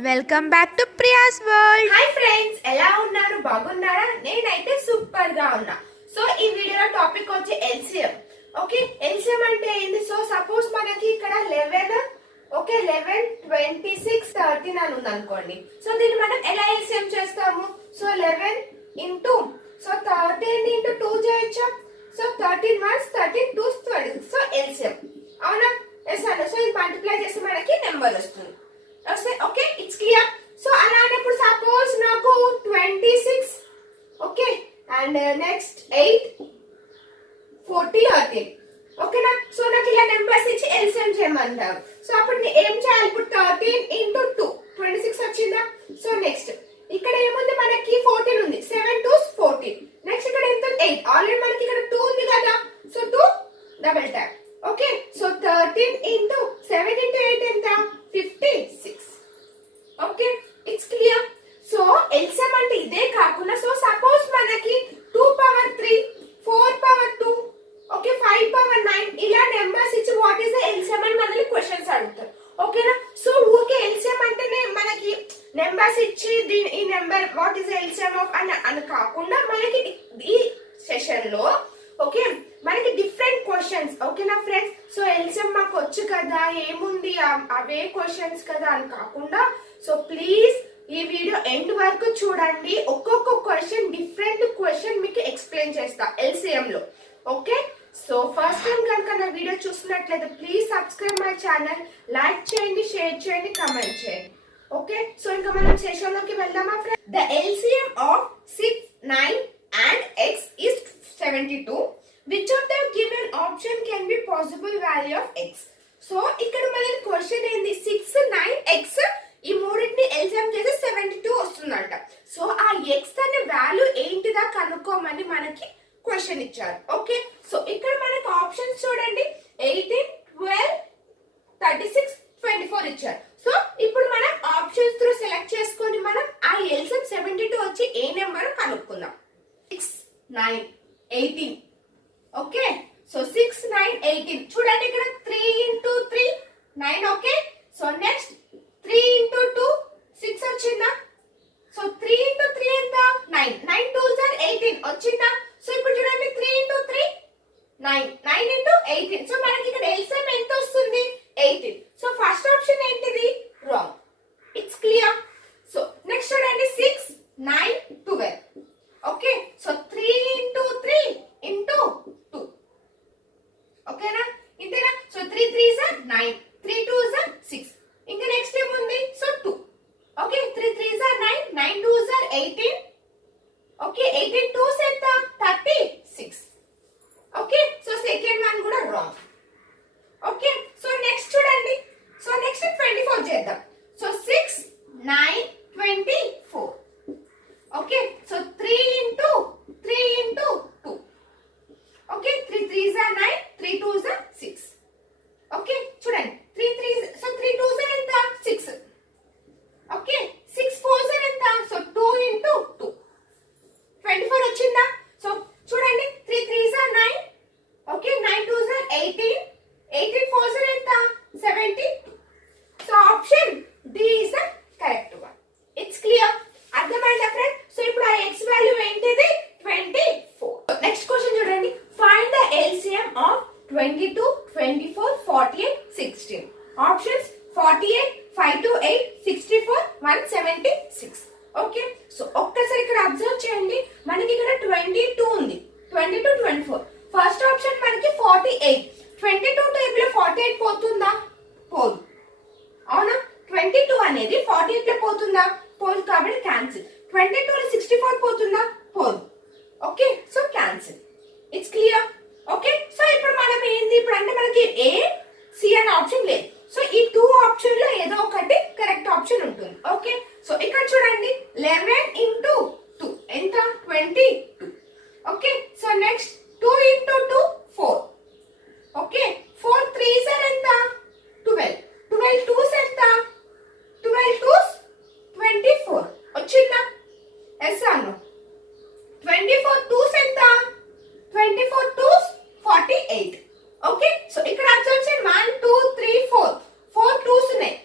Welcome back to Priya's world. Hi friends, ఎలా ఉన్నారు? బాగున్నారా? నేనైతే సూపర్ గా ఉన్నా. సో ఈ వీడియోలో టాపిక్ వచ్చి ఎల్సిఎం. ఓకే, ఎల్సిఎం అంటే ఏంది? సో సపోజ్ మనకి ఇక్కడ 11 ఓకే 11 26 13 అని ఉంది అనుకోండి. సో దీన్ని మనం ఎలా ఎల్సిఎం చేస్తాము? సో 11 ఇంటూ సో 13 ఇంటూ 2 చేయొచ్చా? సో 13 1 13 2 12. సో ఎల్సిఎం అవునా? ఎస్ అన్న. సో ఇది మల్టిప్లై చేసి మనకి నెంబర్ వస్తుంది. Okay, it's clear. సో అలాంటప్పుడు సపోజ్ నాకు 26 ఓకే అండ్ నెక్స్ట్ 8 40 13 ఓకేనా? సో నాకు ఇలా నెంబర్స్ ఇచ్చి ఎల్సిఎం చేయమంటారు. సో అప్పుడు ఏం చేయాలి? ఇప్పుడు 13 ఇంటూ 2 26 వచ్చిందా? సో నెక్స్ట్ ఇక్కడ ఏముంది? మనకి 14 ఉంది. 7 2 14. నెక్స్ట్ ఇక్కడ ఎంత? 8. ఆల్రెడీ మనకి ఇక్కడ 2 ఉంది కదా. So 2 double tap. Okay, so 13 into 7 into 8 ఎంత? 56. Okay, it's clear. So LCM అంటే ఇదే కాకుండా సో సపోజ్ మనకి 2 పవర్ 3 4 పవర్ 2 ఓకే 5 పవర్ 9 ఇలా నెంబర్స్ ఇచ్చి వాట్ ఈస్ ద ఎల్సిఎం అని మనల్ని క్వశ్చన్స్ అడుగుతారు. ఓకేనా? సో ఊకే ఎల్సిఎం అంటేనే మనకి నెంబర్స్ ఇచ్చి ఈ number what is the LCM of అని కాకుండా మనకి ఈ సెషన్ లో ఓకే మనకి డిఫరెంట్ క్వశ్చన్స్. ఓకేనా ఫ్రెండ్స్? సో ఎల్సిఎం మాకు వచ్చు కదా, ఏముంది అవే క్వశ్చన్స్ కదా అని కాకుండా సో ప్లీజ్ ఈ వీడియో ఎండ్ వరకు చూడండి. ఒక్కొక్క క్వశ్చన్ డిఫరెంట్ క్వశ్చన్ మీకు ఎక్స్ప్లెయిన్ చేస్తా ఎల్సిఎం లో. ఓకే, సో ఫస్ట్ టైం కనుక నా వీడియో చూస్తున్నట్లయితే please subscribe my channel, like చేయండి, షేర్ చేయండి, కమెంట్ చేయండి. ఓకే, సో ఇంకా మనం సెషన్ లోకి వెళ్దామా friends? The LCM of 6 9 and x is 72. Which of the given option can be possible value of x? So ఇక్కడ మనకి క్వశ్చన్ ఏంది? 6 9 x ఈ మూడింటిని ఎల్సిఎం చేసి 72 వస్తుందంట. సో ఆ x అనే వాల్యూ ఏంటిదా కనుక్కోమని మనకి క్వశ్చన్ ఇచ్చారు. ఓకే, సో ఇక్కడ మనకి ఆప్షన్స్ చూడండి. 18 12 36 24 ఇచ్చారు. సో ఇప్పుడు మనం ఆప్షన్స్ త్రూ సెలెక్ట్ చేసుకొని మనం ఆ ఎల్సిఎం 72 వచ్చి ఏ నెంబర్ కనుక్కుందాం. 6 9 18 ఓకే, సో 6 9 18 చూడండి. ఇక్కడ 3 into 3 9 okay. So next 3 into 2 6 వచ్చిందా? సో 3 ఇంటూ 3 ఎంత? 9 9 2s are 18 వచ్చిందా? సో ఇప్పుడు చూడండి 3 ఇంటూ 3 9 9 ఇంటూ 18. సో మనకి ఇక్కడ ఎల్సిఎం ఎంత వస్తుంది? 18. సో ఫస్ట్ ఆప్షన్ ఏంటిది? Wrong. It's clear. So next చూడండి 6 9 12 ఓకే. సో 3 ఇంటూ 3 ఇంటూ 2 ఓకేనా? ఇంతేనా? So 3 3s are 9 3 2s are 6. ఇంకా నెక్స్ట్ ఏముంది? So 2 okay 3 3s are 9 9 2s are 18 okay 18 2s ఎంత? 36 ఓకే. సో సెకండ్ వన్ కూడా రాంగ్. ఓకే, సో నెక్స్ట్ చూడండి. So next 24 చేద్దాం. So 6 9 24 okay. So 3 into 3 into 2 okay 3 3s are 9 3 2s are 6 okay. చూడండి 3 3 so 3 2s are ఎంత? 6 okay 6 4s are ఎంత? So 2 into 2 24 వచ్చిందా? So చూడండి 3 3s are 9 okay 9 2s are 18 18 4s are ఎంత? 72. So option D is the correct one. It's clear. అర్థమైందా friend? So ఇప్పుడు ఆ x value ఏంటిది? 24. నెక్స్ట్ క్వశ్చన్ చూడండి. Find the LCM of 22 24 48 16. Options 48 528 64 176. Okay, so ఒక్కసారి ఇక్కడ అబ్జర్వ్ చేయండి. మనకి ఇక్కడ 22 ఉంది. 22 24 ఫస్ట్ ఆప్షన్ మనకి 48. 22 టైప్ లో 48 పోతుందా? పోదు. అవునా? 22 అనేది 48 లో పోతుందా? పోదు. కాబట్టి క్యాన్సిల్. 22 లో 64 పోతుందా? పోదు. Okay, so cancel. It's clear. Okay, so ఇప్పుడు మనం ఏంది? ఇప్పుడు అంటే మనకి ఏ సి అనే ఆప్షన్ లేదు. సో ఈ 2 ఆప్షన్ లో ఏదో ఒకటి కరెక్ట్ ఆప్షన్ ఉంటుంది. ఓకే, సో ఇక్కడ చూడండి 11 ఇంటూ 2 ఎంత? 22 okay. So next 2 into 2 4 okay 4 3s are ఎంత? 12 12 2s ఎంత? 12 2s 24 వచ్చిందా? ఎస్ అను. 24 2s ఎంత? 24 2s 48 ఓకే. సో ఇక్కడ అబ్జర్వ్ చేయండి 1 2 3 4 4 2s ఉన్నాయి.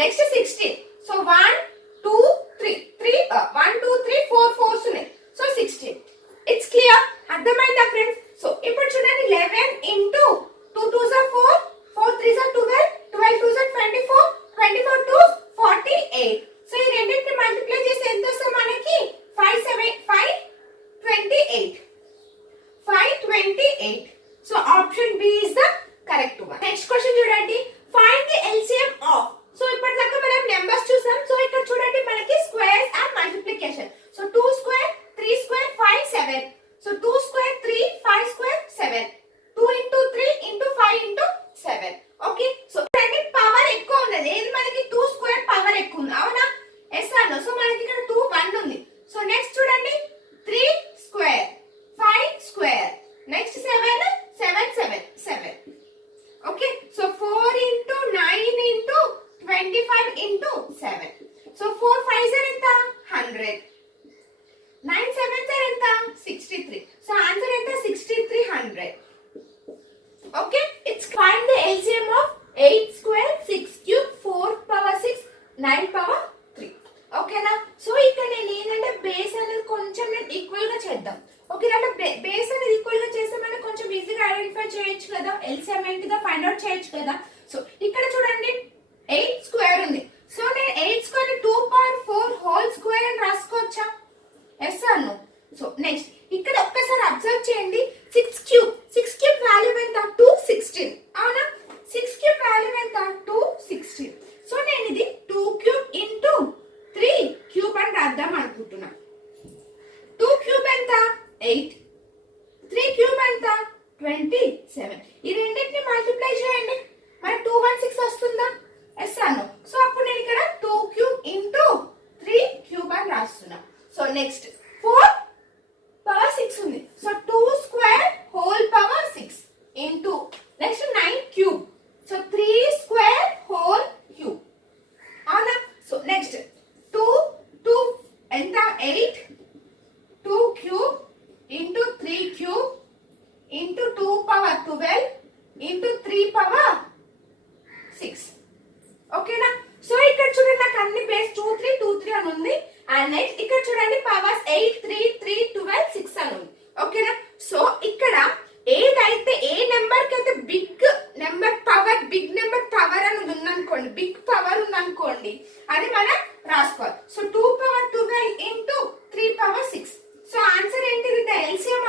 నెక్స్ట్ 16. సో 1 2 3 1 2 3 4 4s ఉన్నాయి. సో 16. It's clear. అర్థమైందా ఫ్రెండ్స్? సో ఇప్పుడు చూడండి 11 into 2 2s are 4 4 3s are 12 12 2s are 24 24 2s 48. So ఈ రెండింటిని మల్టిప్లై చేస్తే ఎంత వస్తుంది మనకి? 528. 528. So option B is the correct one. Next question చూడండి. Find the LCM of. So ఇప్పటిదాకా మనం నెంబర్స్ చూసాం. సో ఇక్కడ చూడండి మనకి squares and multiplication. So 2 square 3 square 5 7. So 2 square 3 5 square 7. 2 into 3 into 5 into 7. Okay. So చూడండి పవర్ ఎక్కువ ఉన్నది. ఏది మనకి 2 స్క్వేర్ పవర్ ఎక్కువ ఉంది, అవునా? ఎస్ అన్న. సో మనకి ఇక్కడ 2 1 ఉంది. సో నెక్స్ట్ చూడండి 3 square 5 square. Next 7 7 7 7. Okay. So 4 into 9 into 25 into 7. So 4 5s are ఎంత? 100. 9 7s are ఎంత? 63. సో ఆన్సర్ ఎంత? 6300. Okay. It's find the LCM of 8 square 6 cube 4 power 6 9 power 3. ఓకేనా? సో ఇక్కడ నేను ఏంటంటే బేస్ అనేది కొంచెం నేను ఈక్వల్ గా చేద్దాం. ఓకే. అంటే బేస్ అనేది ఈక్వల్ గా చేస్తే మనం కొంచెం ఈజీగా ఐడెంటిఫై చేయొచ్చు కదా, ఎల్సిఎం ఏంటిదో ఫైండ్ అవుట్ చేయొచ్చు కదా. సో ఇక్కడ చూడండి 8 స్క్వేర్ ఉంది. సో నేను 8 స్క్వేర్ 2 పవర్ 4 హోల్ స్క్వేర్ అని రాసుకోవచ్చా? ఎస్ అను. సో నెక్స్ట్ ఇక్కడ ఒక్కసారి అబ్జర్వ్ చేయండి. 6 క్యూబ్ వాల్యూ ఎంత? 216. అవునా? 6 క్యూబ్ వాల్యూ ఎంత? 216. సో నేను ఇది 2 క్యూబ్ ఇంటూ 3 క్యూబ్ అని రాద్దాం అనుకుంటున్నా. 2 క్యూబ్ ఎంత? 8. 3 క్యూబ్ ఎంత? 27. ఈ రెండింటిని మల్టిప్లై చేయండి. మరి 216 వస్తుందా? ఎస్ అను. సో అప్పుడు నేను ఇక్కడ 2 క్యూబ్ ఇంటూ 3 క్యూబ్ అని రాస్తున్నా. సో నెక్స్ట్ 4 పవర్ 6 ఉంది. So 2 square whole power 6 into next 9 cube. So 3 square whole cube. అవునా? సో నెక్స్ట్ 2 ఎంత? 8 2 cube into 3 cube into 2 power 12 into 3 power 6. ఓకేనా? సో ఇక్కడ చూడండి నాకు అన్ని బేస్ 2 3 2 3 అని ఉంది. అండ్ నెక్స్ట్ ఇక్కడ చూడండి పవర్స్ 8 3 3 12 6 అని ఉంది. ఓకేనా? సో ఇక్కడ ఏదైతే ఏ నెంబర్ కి అయితే బిగ్ నెంబర్ పవర్ అని ఉందనుకోండి, బిగ్ పవర్ ఉందనుకోండి, అది మనం రాసుకోవాలి. So 2 power 12 into 3 power 6. So answer ఏంటిది? ద ఎల్సిఎం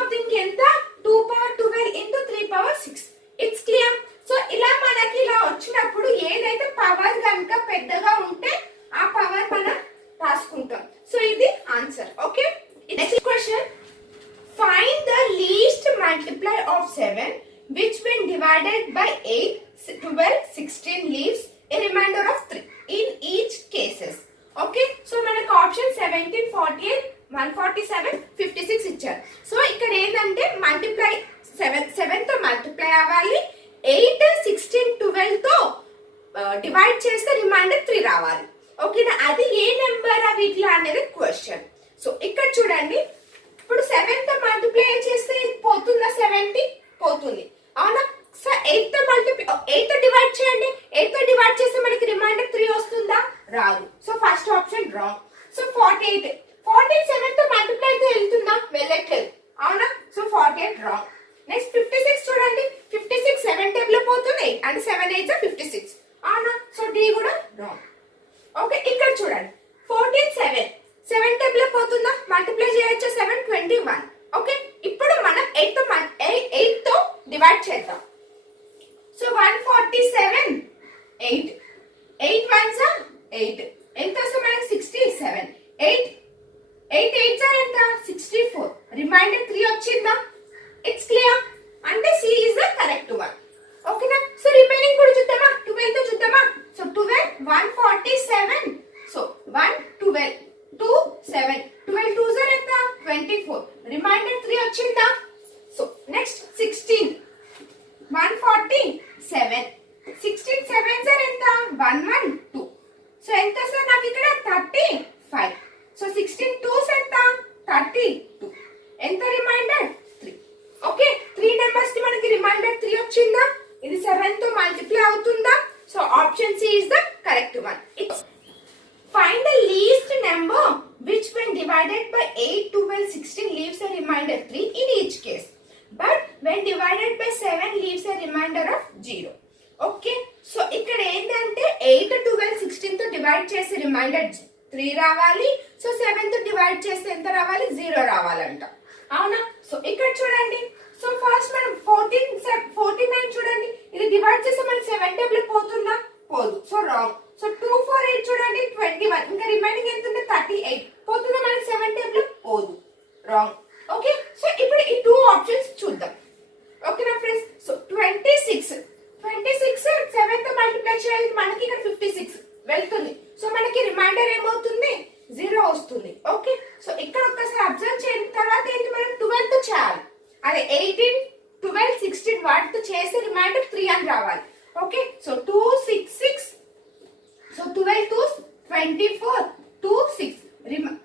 ఆఫ్ దీనికి ఎంత? 2 power 12 into 3 power 6. It's clear. So ఇలా మనకి ఇలా వచ్చినప్పుడు ఏదైతే పవర్ కనుక పెద్దగా ఉంటే ఆ పవర్ మనం రాసుకుంటాం. సో ఇది answer. Okay. Next question. Find the least multiply of 7 which when divided by 8 12 16 leaves a remainder of 3 in each cases. Okay. So మనకు ఆప్షన్ 17 48 147 56 ఇచ్చారు. సో ఇక్కడ ఏంటంటే మల్టిప్లై 7 తో మల్టిప్లై అవ్వాలి, 8 16 12 తో డివైడ్ చేస్తే రిమైండర్ 3 రావాలి. ఓకేనా? అది ఏ నెంబర్ వీటిలో అనేది క్వశ్చన్. సో ఇక్కడ చూడండి ఇప్పుడు 7 తో మల్టిప్లై చేస్తే పోతుందా? 70 పోతుంది, అవునా? సో 8 తో డివైడ్ చేయండి. 8 తో డివైడ్ చేస్తే మనకి రిమైండర్ 3 వస్తుందా? రాదు. So first option wrong. So 48 7 తో మల్టిప్లై అయితే వెళ్తుందా? వెళ్ళట్లేదు, అవునా? So 48 wrong. నెక్స్ట్ 56 చూడండి. 56 7 టేబుల్ పోతుంది అంటే 7 8 56, అవునా? సో డి కూడా రాంగ్. ఓకే. ఇక్కడ చూడండి 14 7 టేబుల్ పోతుందా? మల్టిప్లై చేయొచ్చు. 7 21. ఓకే. ఇప్పుడు మనం 8 తో డివైడ్ చేద్దాం. So 147 8 8 1s are 8. ఎంత వస్తుంది మనకి? 67. 8 8s are ఎంత? 64. రిమైండర్ 3 వచ్చిందా? It's clear. అంటే C is the correct one. ఓకేనా? సో రిమైనింగ్ కూడా చూద్దామా? 12 తో చూద్దామా? సో 12 147. సో 1 12 2 7 12 2s are ఎంత? 24. రిమైండర్ 3 వచ్చిందా? So next 16 147. 16 7s are ఎంత? 112. సో ఎంత వస్తుంది నాకు ఇక్కడ? 35. సో 16 2s ఎంత? 32. ఎంత రిమైండర్? 3. ఓకే. 3 నెంబర్స్ కి మనకి రిమైండర్ 3 వచ్చిందా? ఇది 7 తో మల్టిప్లై అవుతుందా? So option C is the correct one. Find the least number which when divided by 8, 12, 16 leaves a remainder 3 in each case. But when divided by 7 leaves a remainder of 0. Okay. So ఇక్కడ ఏంటంటే 8, 12, 16 తో divide చేసి reminder 3 రావాలి. So 7 తో divide చేస్తే ఎంత రావాలి? 0 రావాలంట. అవునా? సో ఇక్కడ చూడండి. సో ఫస్ట్ మనం 49 చూడండి. ఇది డివైడ్ చేస్తే మనకి 7 టేబుల్ పోతుందా? పోదు. So wrong. సో 2, 4, 8 చూడండి 21. ఇంకా రిమైనింగ్ ఎంత ఉంది? 38. పోతుందా మనకి 7 టేబుల్? పోదు. రాంగ్. ఓకే. సో ఇప్పుడు ఈ 2 ఆప్షన్స్ చూద్దాం. ఓకేనా ఫ్రెండ్స్? సో 26 7 తో మల్టిప్లై చేయాలి, మనకి ఇక్కడ 56 వెళ్తుంది. సో మనకి రిమైండర్ ఏమవుతుంది? 0 వస్తుంది. ఓకే. సో ఇక్కడ ఒక్కసారి అబ్జర్వ్ చేసిన తర్వాత ఏంటి, మనం 12 తో చేయాలి. అదే 18, 12, 16 వాటితో చేసి రిమైండర్ 3 అని రావాలి. ఓకే. సో 2, 6, 6. సో 12 2 24, 2 6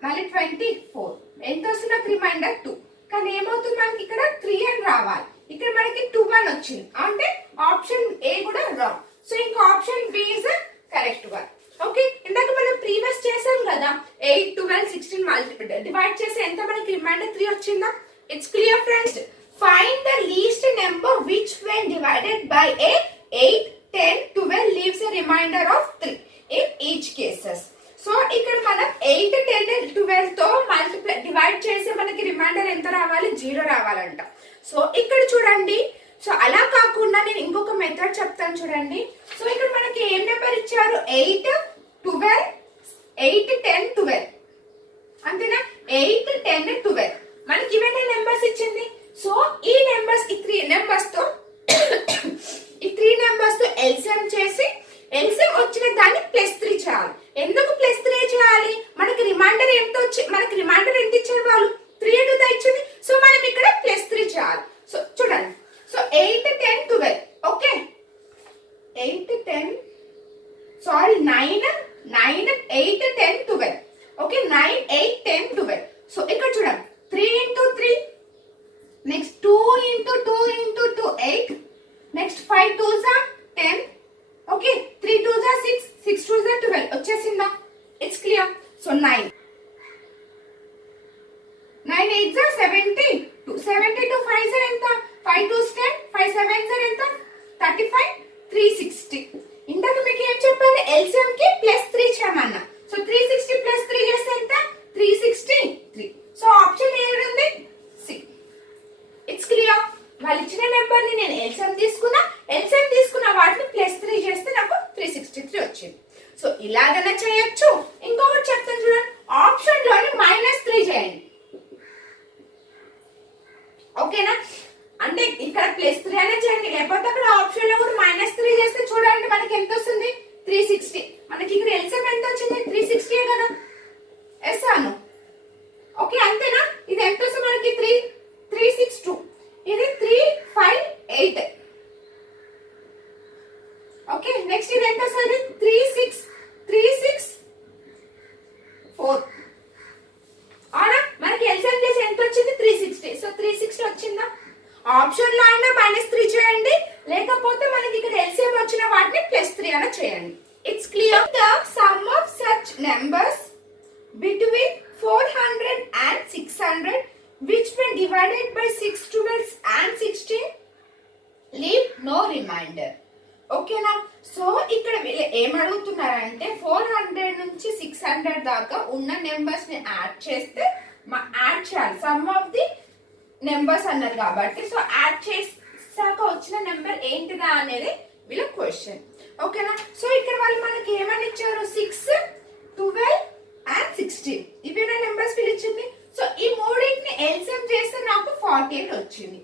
మళ్ళీ 24. ఎంత వస్తుంది నాకు? రిమైండర్ 2. కానీ ఏమవుతుంది మనకి ఇక్కడ 3 అని రావాలి. ఇక్కడ మనకి 2 అని వచ్చింది. అంటే ఆప్షన్ ఏ కూడా రాంగ్. సో ఇంకా option B is correct one. Okay. ఇందాక మనం ప్రీవియస్ చేసాం కదా, 8, 12, 16 మల్టిప్లై డివైడ్ చేసి ఎంత మనకి రిమైండర్ 3 వచ్చిందా? It's clear friends. Find the least number which when divided by 8, 10, 12 leaves a remainder of 3 in each cases. So ఇక్కడ మనం 8, 10, 12 తో మల్టిప్లై డివైడ్ చేస్తే మనకి రిమైండర్ ఎంత రావాలి? 0 రావాలంట. సో ఇక్కడ చూడండి. సో అలా కాకుండా నేను ఇంకొక మెథడ్ చెప్తాను చూడండి. సో ఇక్కడ మనకి ఏం నెంబర్ ఇచ్చారు? 8, 10, 12 అంతేనా? 8, 10, 12 మనకి ఇవన్నీ నెంబర్స్ ఇచ్చింది. సో ఈ నెంబర్స్ ఈ 3 నెంబర్స్ తో ఎల్సిఎం చేసి ఎల్సిఎం వచ్చిన దాన్ని +3 చేయాలి. ఎందుకు +3 చేయాలి? మనకి రిమైండర్ ఎంత మనకి రిమైండర్ ఎంత ఇచ్చారు వాళ్ళు? 3 కదా ఇచ్చింది. సో మనం ఇక్కడ +3 చేయాలి. సో చూడండి. So 8, 10, 12. Okay. 8, 10 sorry 9, 8, 10, 12. Okay. 9, 8, 10, 12. So ఇక్కడ చూడండి. 3 into 3. Next 2 into 2 into 2 8. Next 5 2s are 10. Okay. 3 2s are 6, 6 2s are 12. వచ్చేసిందా? It's clear. So 9 8s are 72. 72 5s are ఎంత? 5 2s 10, 5 7s are ఎంత? 35, 360. ఇందాక మీకు ఏం చెప్పాను? ఎల్సిఎం కి +3 చేయమన్నా. సో 360 +3 చేస్తే ఎంత? 363. సో ఆప్షన్ ఏడుంది? సి. It's clear. వాళ్ళు ఇచ్చిన నెంబర్ ని నేను ఎల్సిఎం తీసుకున్న వాటిని +3 చేస్తే నాకు 363 వచ్చింది. సో ఇలాగైనా చేయొచ్చు. ఇంకొకటి చెప్తాను చూడండి. ఆప్షన్ లోని -3 చేయండి. ఓకేనా? అంటే ఇక్కడ +3 అనే చేయండి, లేకపోతే అక్కడ ఆప్షన్ లో కూడా -3 చేస్తే చూడండి మనకి ఎంత వస్తుంది? 360. మనకి ఇక్కడ ఎల్సిఎం ఎంత వచ్చింది? 360 కదా. ఎస్ అను. ఓకే అంతేనా? ఇది ఎంత వస్తుంది మనకి? 362. ఇది 358. ఓకే. నెక్స్ట్ ఇది ఎంత వస్తుంది? 364. అవునా? మనకి ఎల్సిఎం చేసి ఎంత వచ్చింది? 360. సో 360 వచ్చిందా? ఆప్షన్ లో అయినా -3 చేయండి, లేకపోతే మనకి ఇక్కడ ఎల్సిఎం వచ్చిన వాటిని +3 అయినా చేయండి. It's clear. The sum of such numbers between 400 and 600 which when divided by 6, 12 and 16 leave no remainder. ఓకేనా? సో ఇక్కడ వీళ్ళు ఏం అడుగుతున్నారంటే 400 నుంచి 600 దాకా ఉన్న నెంబర్స్ ని యాడ్ చేస్తే యాడ్ చేయాలి. సమ్ ఆఫ్ ది నెంబర్స్ అన్నారు కాబట్టి సో యాడ్ చేసాక వచ్చిన నెంబర్ ఏంటిదా అనేది వీళ్ళ క్వశ్చన్. ఓకేనా? సో ఇక్కడ వాళ్ళు మనకి ఏమని ఇచ్చారు? 6, 12 and 16 ఇవేనా నెంబర్స్ వీళ్ళు ఇచ్చింది. సో ఈ మూడింటిని ఎల్సిఎం చేస్తే నాకు 48 వచ్చింది.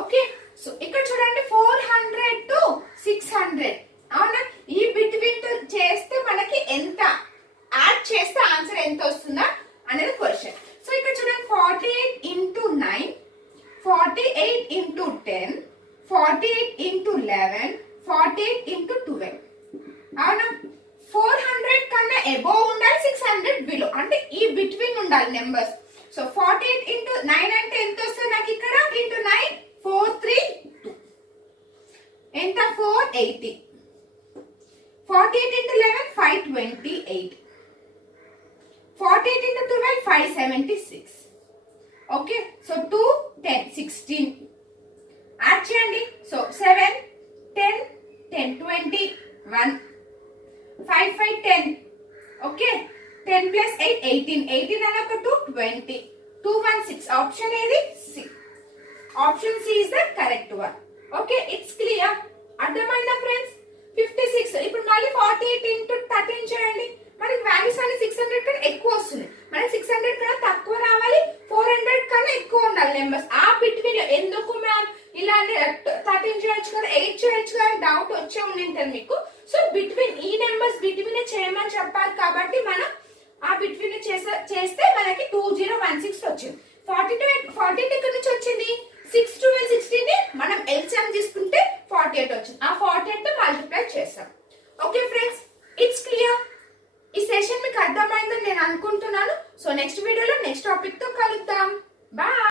ఓకే. సో ఇక్కడ చూడండి 400 to 600 అవునా? ఈ బిట్వీన్ చేస్తే మనకి ఎంత యాడ్ చేస్తే ఆన్సర్ ఎంత వస్తుందా అనేది క్వశ్చన్. సో ఇక్కడ చూడండి 48 into 9, 48 into 10, 48 into 11, 48 into 12. అవునా? 400 కన్నా అబోవ్ ఉండాలి, 600 బిలో, అంటే ఈ బిట్వీన్ ఉండాలి నెంబర్స్. సో 48 into 9 అంటే ఎంత వస్తుంది నాకు ఇక్కడ? into 9 432 ఎంత? 480. 48 into 11 528. 48 into 12 576. Okay, so 2 10 16. Add చేయండి. So 7 10 10 20 1 5 5 10. Okay, 10 plus 8 18. 18 and 2 20. 2 1 6. Option ఏది? C. Option C is the correct one. Okay, it's clear. అర్థమైందా ఫ్రెండ్స్? 56. ఇప్పుడు మళ్ళీ 48 into 13 చేయండి. మనకి వాల్యూస్ అన్ని 600 కన్నా ఎక్కువ వస్తుంది. మనకి 600 కన్నా తక్కువ రావాలి, 400 కన్నా ఎక్కువ ఉండాలి నెంబర్స్. ఆ బిట్వీన్ ఎందుకు మ్యామ్ ఇలా 13 చేయొచ్చు కదా, 8 చేయొచ్చు కదా డౌట్ వచ్చే ఉండింటది మీకు. సో బిట్వీన్ ఈ నెంబర్స్ బిట్వీన్ చేయమని చెప్పాలి కాబట్టి మనం ఆ బిట్వీన్ చేస్తే మనకి 2016 వచ్చింది. 42 ఇక్కడ నుంచి వచ్చింది. 6 12 16 మనం ఎల్సిఎం తీసుకుంటే 48 వచ్చింది. ఆ 48 తో మల్టిప్లై చేస్తాం. Okay friends, it's clear. ఈ సెషన్ మీకు అర్థమైందని నేను అనుకుంటున్నాను. సో నెక్స్ట్ వీడియోలో నెక్స్ట్ టాపిక్ తో కలుద్దాం. బాయ్.